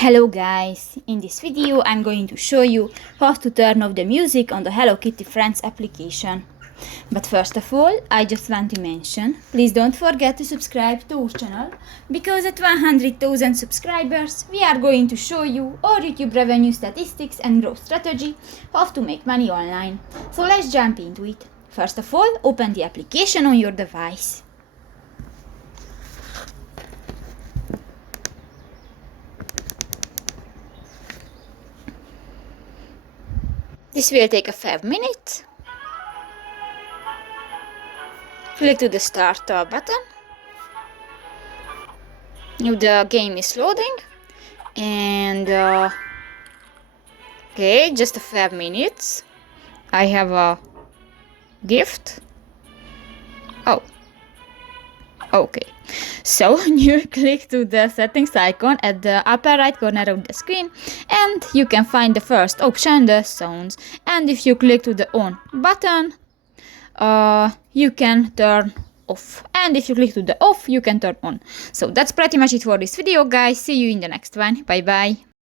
Hello guys, in this video I'm going to show you how to turn off the music on the Hello Kitty Friends application. But first of all, I just want to mention, please don't forget to subscribe to our channel, because at 100,000 subscribers we are going to show you our YouTube revenue statistics and growth strategy, how to make money online. So let's jump into it. First of all, open the application on your device. This will take a 5 minutes. Click to the start button. Now the game is loading, and okay, just 5 minutes. I have a gift. Oh, okay. So you click to the settings icon at the upper right corner of the screen, and you can find the first option, the sounds. And if you click to the on button, you can turn off, and if you click to the off, you can turn on. So that's pretty much it for this video, guys. See you in the next one. Bye bye.